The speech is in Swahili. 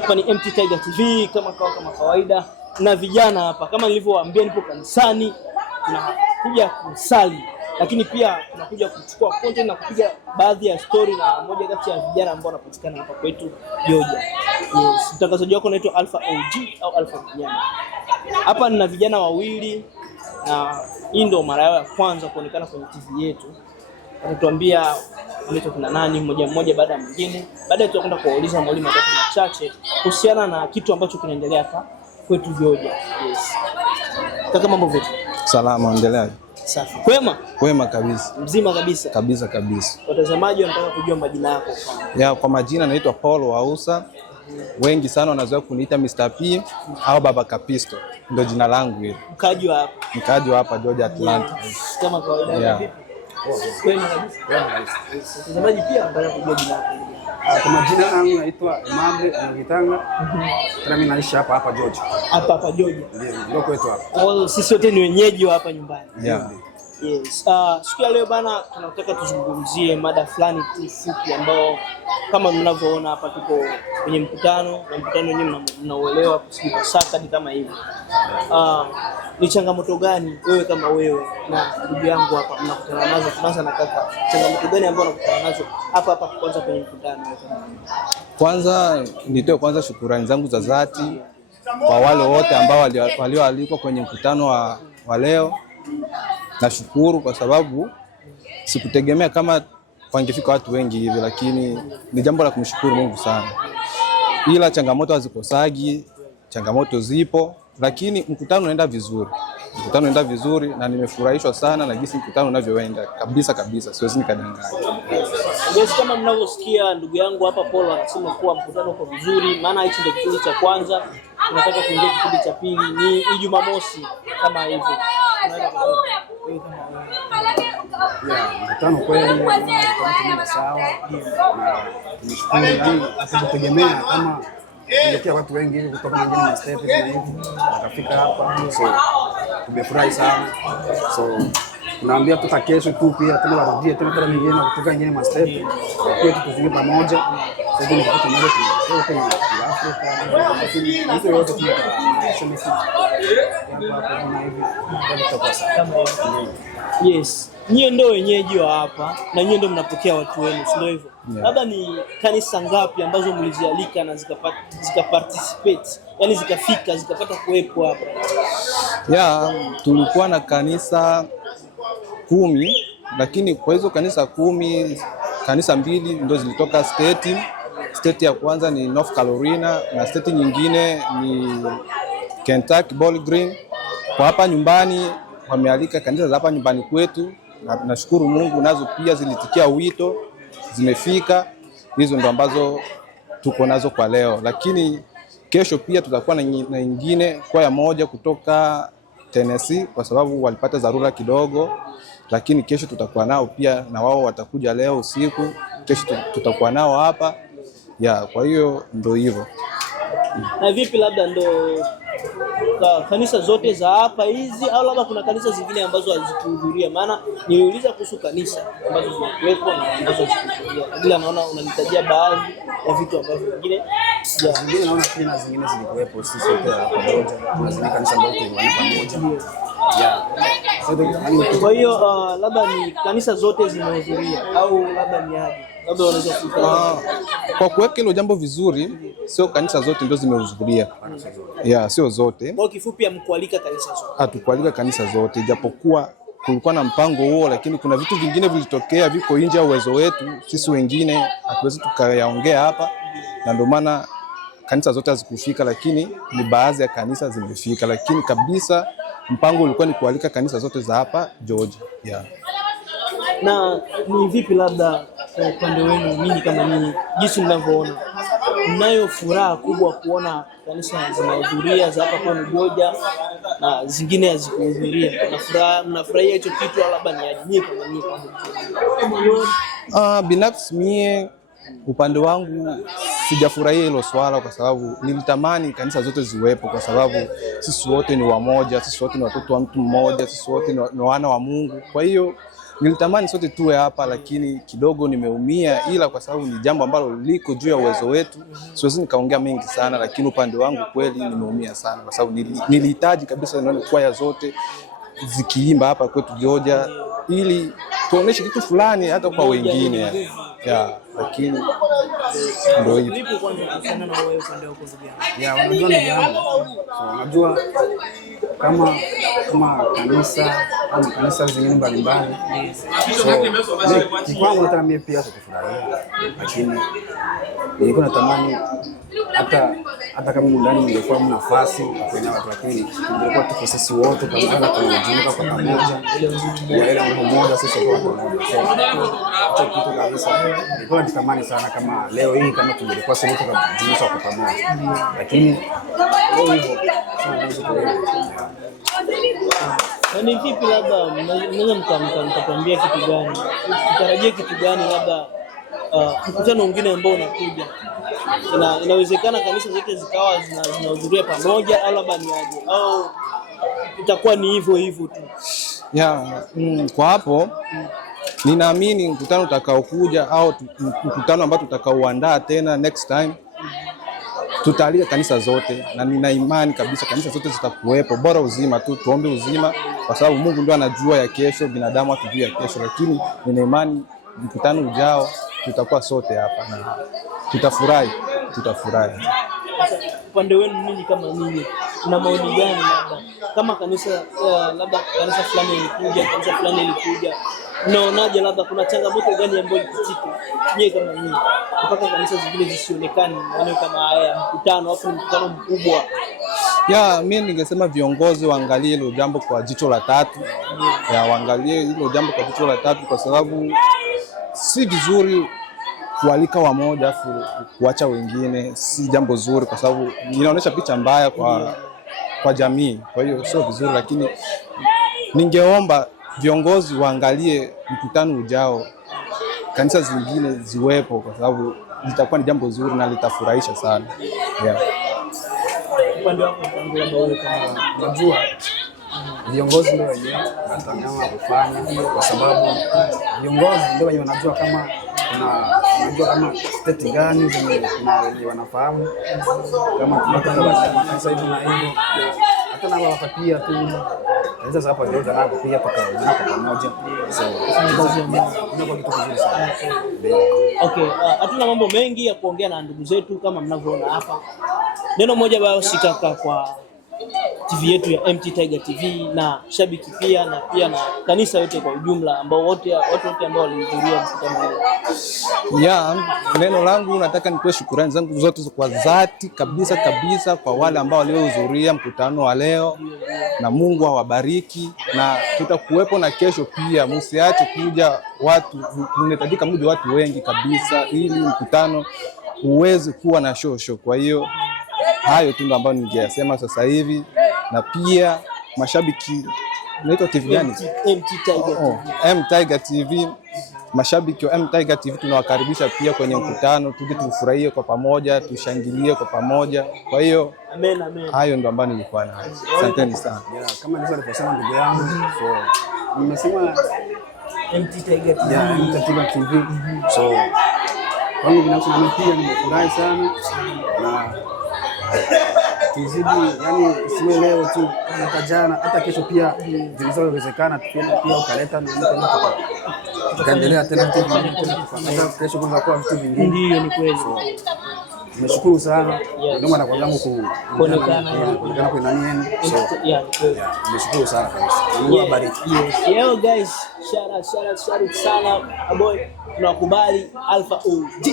hapa ni MT Tiger TV kama kawaida, na vijana hapa kama nilivyowaambia, nipo kanisani, tunakuja kusali, lakini pia tunakuja kuchukua content na kupiga baadhi ya story na moja kati ya vijana ambao wanapatikana hapa kwetu Georgia. Yes, mtangazaji wako anaitwa Alpha OG au Alpha Vijana. Hapa nina vijana wawili na hii ndio mara yao ya kwanza kuonekana kwenye TV yetu. Wanatuambia wanaitwa kuna nani mmoja baada ya mwingine. Baadaye tutakwenda kuwauliza mwalimu matatu machache kuhusiana na kitu ambacho kinaendelea hapa kwetu Georgia. Yes. Kaka, mambo vipi? Salama, endelea. Safi. Kwema? Kwema kabisa. Mzima kabisa? Kabisa. Watazamaji wanataka kujua majina yako. Kwa majina naitwa Paul Wausa. Wengi sana wanazoea kuniita Mr. P au Baba Kapisto. Ndio jina langu hilo. Mkaji wa hapa Georgia, Atlanta. Yes. Kama kawaida vipi? Kwema kabisa. Watazamaji pia wanataka kujua jina lako. Kwa majina yangu naitwa Emmanuel Ngitanga. Mimi naishi hapa Georgia. Hapa Georgia. Ndio kwetu hapa. Sisi wote ni wenyeji wa hapa nyumbani. Yeah. Yes. Siku ya leo bana, tunataka tuzungumzie mada fulani tu fupi ambao kama mnavyoona hapa tuko kwenye mkutano, na mkutano wenyewe mnauelewa kwa sakadi kama hivi. Ni changamoto gani wewe kama wewe na ndugu yangu hapa mnakutana nazo? Tunaanza na kaka. Changamoto gani ambazo unakutana nazo hapa kwanza kwenye mkutano? Kwanza nitoe shukrani zangu za dhati kwa wale wote ambao walioalikwa kwenye mkutano wa leo. Nashukuru kwa sababu sikutegemea kama pangefika watu wengi hivi, lakini ni jambo la kumshukuru Mungu sana. Ila changamoto hazikosagi, changamoto zipo, lakini mkutano unaenda vizuri. Na nimefurahishwa sana na jinsi mkutano unavyoenda kabisa, siwezi nikadanganya. Yes, kama mnavyosikia ndugu yangu hapa Paul anasema kuwa mkutano uko vizuri, maana hichi ndio kipindi cha kwanza, tunataka kuingia kipindi cha pili, ni Jumamosi kama hivyo. Mkutano kweli ni sawa, na tunategemea kama ndio watu wengi hivi kutoka wengine na step na hivi wakafika hapa, so tumefurahi sana. So tunaambia tuta kesho tu pia tunawarudie tena nyingine kutoka wengine na step kwetu tufike pamoja. Sasa ni kitu kimoja tu kwa Afrika, hizo yote Yes, nyie ndio wenyeji wa hapa na nyie ndio mnapokea watu wenu, sio hivyo? Labda ni kanisa ngapi ambazo mlizialika na zikaparticipate, yani zikapata kuwepo hapa? Tulikuwa na kanisa 10, lakini kwa hizo kanisa 10, kanisa 2 ndio zilitoka state ya kwanza ni North Carolina na state nyingine ni Kentucky Bowling Green. Kwa hapa nyumbani wamealika kanisa za hapa nyumbani kwetu, na nashukuru Mungu nazo pia zilitikia wito, zimefika. Hizo ndo ambazo tuko nazo kwa leo, lakini kesho pia tutakuwa na nyingine kwaya moja kutoka Tennessee kwa sababu walipata dharura kidogo, lakini kesho tutakuwa nao pia, na wao watakuja leo usiku. Kesho tutakuwa nao hapa. Kwa hiyo ndo hivyo. Na vipi, labda ndo kanisa zote za hapa hizi au labda kuna kanisa zingine ambazo hazikuhudhuria? Maana niliuliza kuhusu kanisa ambazo zilikuwepo na ambazo hazikuhudhuria, ila naona unanitajia baadhi ya vitu ambavyo vingine naona pia zingine zilikuwepo. Sisi sote hapa pamoja, kuna zingine kanisa ambazo tulikuwa pamoja. Kwa hiyo labda ni kanisa zote zimehudhuria au labda ni aje? Labda unaweza kutoa kwa kuweka hilo jambo vizuri, sio kanisa zote ndio zimehudhuria. Sio zote. Kwa kifupi, amkualika kanisa zote. Hatukualika kanisa zote, japokuwa tulikuwa na mpango huo, lakini kuna vitu vingine vilitokea viko nje ya uwezo wetu. Sisi wengine hatuwezi tukayaongea hapa, na ndio maana kanisa zote hazikufika, lakini ni baadhi ya kanisa zimefika, lakini kabisa mpango ulikuwa ni kualika kanisa zote za hapa Georgia. Na ni vipi labda kwa upande wenu mimi kama mimi, jinsi ninavyoona, mnayo furaha kubwa kuona kanisa zinahudhuria za hapa kwa Georgia na zingine hazikuhudhuria? Mnafurahia hicho kitu au labda ni aje kama binafsi mie upande wangu sijafurahia hilo swala, kwa sababu nilitamani kanisa zote ziwepo, kwa sababu sisi wote ni wamoja, sisi wote ni watoto wa mtu mmoja, sisi wote ni wana wa Mungu. Kwa hiyo nilitamani sote tuwe hapa, lakini kidogo nimeumia, ila kwa sababu ni jambo ambalo liko juu ya uwezo wetu siwezi nikaongea mengi sana, lakini upande wangu kweli nimeumia sana kwa sababu nilihitaji kabisa nione kwaya zote zikiimba hapa kwetu Georgia ili tuoneshe kitu fulani hata kwa wengine lakini ndio hivyo. Vipi kwanza kuhusiana na wewe upande wako ya wanajua ndugu yangu, unajua kama kanisa zingine mbalimbali, kwangu hata mimi pia sikufurahia, lakini nilikuwa natamani hata kama ndani ningekuwa mna nafasi kwenye watu, lakini ningekuwa tuko sisi wote pamoja, tunajiunga kwa pamoja kwa ile nguvu moja, sisi kwa pamoja. Hicho kitu kabisa nilikuwa natamani sana, kama leo hii kama tungekuwa sisi wote tunajiunga kwa pamoja, lakini leo hivyo ni vipi, labda mnaweza mkatuambia kitu gani, tutarajie kitu gani labda mkutano mwingine ambao unakuja? Inawezekana kanisa zote zikawa zinahudhuria pamoja, au labda ni aje, au itakuwa ni hivyo hivyo tu? Kwa hapo ninaamini mkutano utakaokuja au mkutano ambao tutakaoandaa tena next time tutaalika kanisa zote, na nina imani kabisa kanisa zote zitakuwepo. Bora uzima tu, tuombe uzima, kwa sababu Mungu ndio anajua ya kesho, binadamu hatujui ya kesho, lakini nina imani mkutano ujao tutakuwa sote hapa na tutafurahi. Upande wenu ninyi kama ninyi, una maoni gani labda kama kanisa labda kanisa fulani ilikuja, unaonaje, labda kuna changamoto gani ambayo ikitike nyie kama ninyi mpaka kanisa zingine zisionekane maana kama haya mkutano au mkutano mkubwa? Mimi ningesema viongozi waangalie hilo jambo kwa jicho la tatu. Waangalie hilo jambo kwa jicho la tatu, kwa sababu si vizuri kualika wamoja afu kuacha wengine, si jambo zuri, kwa sababu inaonyesha picha mbaya kwa jamii. Kwa hiyo sio vizuri, lakini ningeomba viongozi waangalie mkutano ujao kanisa zingine ziwepo, kwa sababu litakuwa ni jambo zuri na litafurahisha sana. Upande wako unajua viongozi ndio wenyewe wanatangaza kufanya, kwa sababu viongozi ndio wenyewe wanajua kama kama state gani zenye wanafahamu kama tunataka kanisa hivi na hivyo, hata na wapatia tu kanisa hapa ndio ndio pia paka pamoja. Ndio kitu kizuri sana. Okay, hatuna mambo mengi ya kuongea na ndugu zetu kama mnavyoona hapa. Neno moja basi kaka kwa TV yetu ya MT Tiger TV na shabiki pia na kanisa yote kwa ujumla, ambao watu wote ambao walihudhuria mkutano huu. Neno langu nataka nitoe shukrani zangu zote kwa dhati kabisa kwa wale ambao waliohudhuria mkutano wa leo, na Mungu awabariki, na tutakuwepo na kesho pia. Msiache kuja, watu tunahitajika mje watu wengi kabisa ili mkutano uweze kuwa na show. Kwa hiyo hayo tu ndio ambayo ningesema sasa hivi, na pia mashabiki, naitwa TV gani? M Tiger TV. Mashabiki wa M Tiger TV tunawakaribisha pia kwenye mkutano, tuje tufurahie kwa pamoja, tushangilie kwa pamoja. Kwa hiyo amen. Hayo ndio ambayo nilikuwa nayo. Asanteni sana. Kama nilivyosema ndugu yangu, nimesema MT Tiger TV. MT Tiger TV. So kwangu binafsi mimi pia nimefurahi sana, na kizidi siwe leo tu, hata jana, hata kesho pia zinawezekana pia ukaleta na tukaendelea tena hata kesho kunaweza kuwa vitu vingine. Ndio, ni kweli. Nimeshukuru sana, ndio maana kwa zangu kuonekana kwa nani. Nimeshukuru sana kabisa. Mungu awabariki. Yo guys, shout out sana boy, tunakubali Alpha OG.